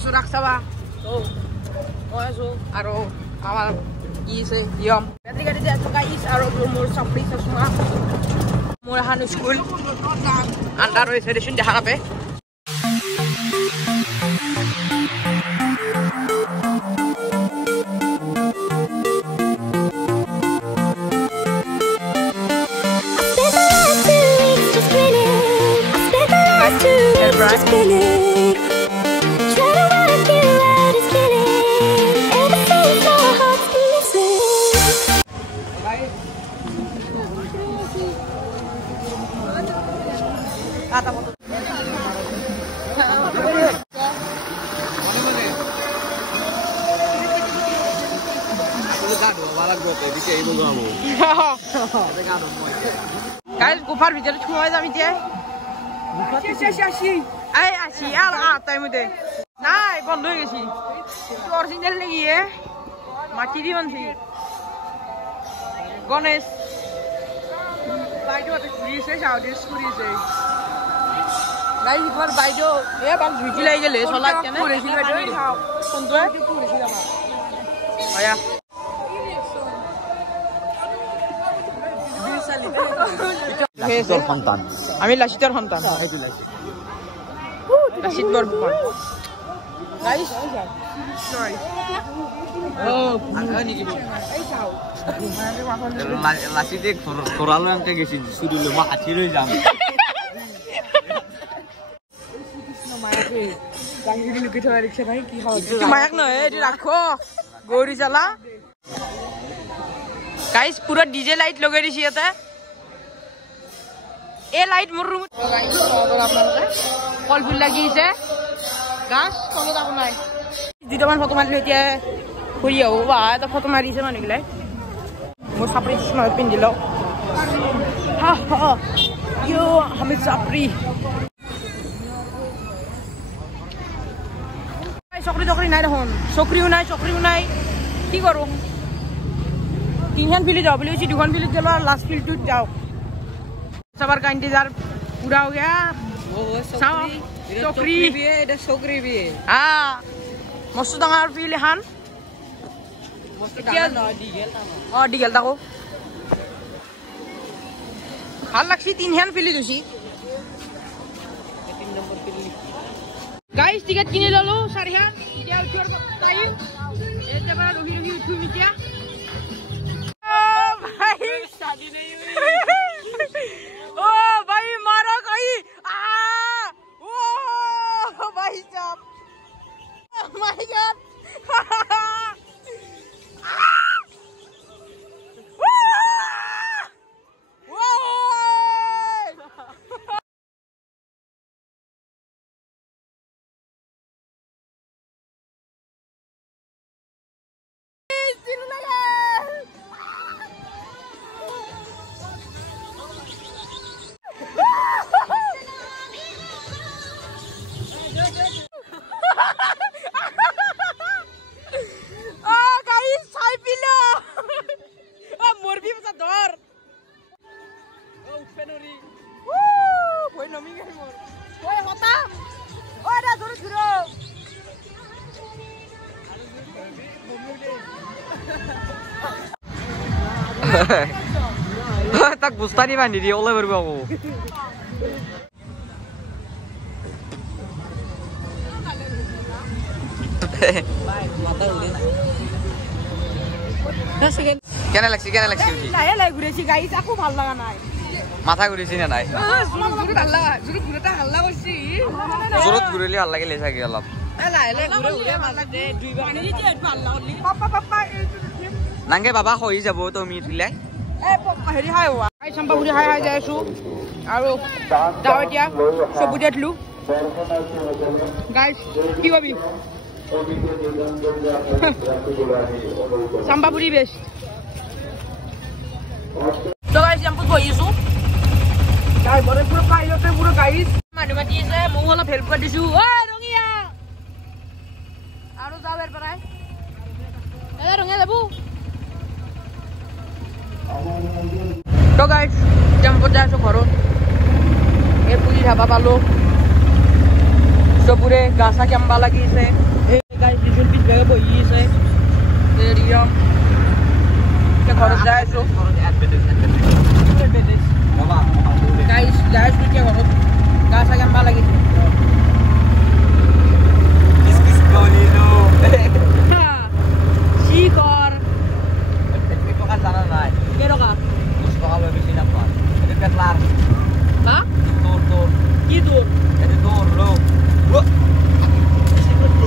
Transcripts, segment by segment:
আছো ৰাখছাবা মই আছো আৰু আমাৰ ইছে ইয়ম গাড়ী আছো গাইছ আৰু মোৰ চাপৰি চশমা মোৰ এখন স্কুল আন্ডাৰ হৈছে দেচোন দেখা নাপে Guys, gufar video cuma aja miti ya. Asih, apa yang mute? Nah, bondo ya sih. Itu original lagi ya. Mati di mana sih? Gones. Baido ada kuri sih, ada kuri sih. Guys, gufar baido, ya bang video lagi le, solat kan? Kuri sih baido. Tentu ya. Kuri sih apa? Oh ya. লাচিতৰ সন্তান আমি লাচিতৰ সন্তান Lachit Borphukan guys সৰি লাচিতে খৰালো আনতে গেছি সুদিলে মই হাতি লৈ যাম মায়াক নহয় এটি রাখো গৌরী জ্বালা গাইস পুরো ডিজে লাইট লগাই দিছি ইয়াতে এই লাইট মোৰ ৰুমত কল ফুল লাগিছে গাছ কোনো দাম নাই দুটামান ফটো মাৰিলো এতিয়া ঘূৰি আহো বা এটা ফটো মাৰিছে মানুহগিলাই মোৰ চাপৰি চশমা পিন্ধিল আমি চাপৰি চকৰি চকৰি নাই দেখোন চকৰিও নাই কি কৰো তিনখন ফিল্ড যাওঁ বুলি কৈছি দুখন ফিল্ড যাওঁ আৰু লাষ্ট ফিল্ডটোত যাওঁ सबर का इंतजार पूरा हो गया चौकरी भी है इधर चौकरी भी है हाँ मस्त डांगर फील हान मस्त डांगर ना डिगेल ताको हाल लक्षी तीन हैन फील दोशी 3 नंबर फील गाइस टिकट किने ललो सारिहा इতিয়া উঠৰ টাইম এতে পৰা ৰহি উঠু মিতিয়া ভাই শাদি নাই ओ भाई मारो कोई ओ भाई साहब my God tak bustani mandi dia oleh berbau. Kena leksi. Saya lagi guresi guys, aku malah nai. Mata guresi na nai. Zurut Allah, zurut gureta Allah osi. Zurut gureli Allah ke lesa ke Allah. Ele gure malah de dui bar. Ini dia Allah only. Papa. Nangge baba hoi jabo to mi thilai. হেৰি হাই হোৱা আই চম্পাপুৰি হাই যাই আছো আৰু যাওঁ এতিয়া চবুদিয়াত লো guys কি কবি চম্পাপুৰি বেষ্ট তো গাইজ চম্পুত বহিছো গাই বৰে পুৰো পাইলটে পুৰো গাইজ মানুহ মাতি আছে মই অলপ হেল্প কৰি দিছো ঐ ৰঙিয়া আৰু যাও এৰ পৰাই ৰঙিয়া যাবো तो गाइस जम्पो जाइছো ঘৰত এই পুলি ধাবা পালো সবুৰে গাছা কেম্বা লাগিছে গাইস দুজন পিছ ভাগে বহি আছে এরিয়াম কে ঘর যায় তো গাইস গাইস কে ঘর গাছ আগে ভাল লাগিছে কিস গলিনো কি কর এই টাকা জানা নাই কে টাকা 10 টাকা বেশি না পার এটা পেটলার না তোর কি দূর এটা তোর লো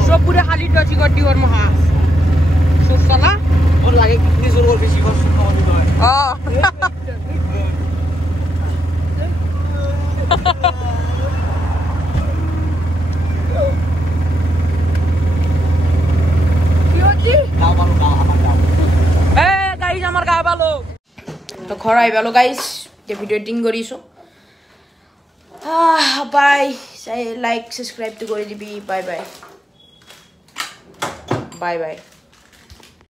সব পুরো খালি টচি কর দিওর মহা সুসলা ওর লাগে কিডনি জোর করে বেশি কষ্ট খাওয়া দিতে হয় আমার গা ভালো তো ঘর আই ভালো গাইস যে ভিডিও এডিটিং করিছো বাই লাইক সাবস্ক্রাইব তো করে দিবি বাই বাই বাই বাই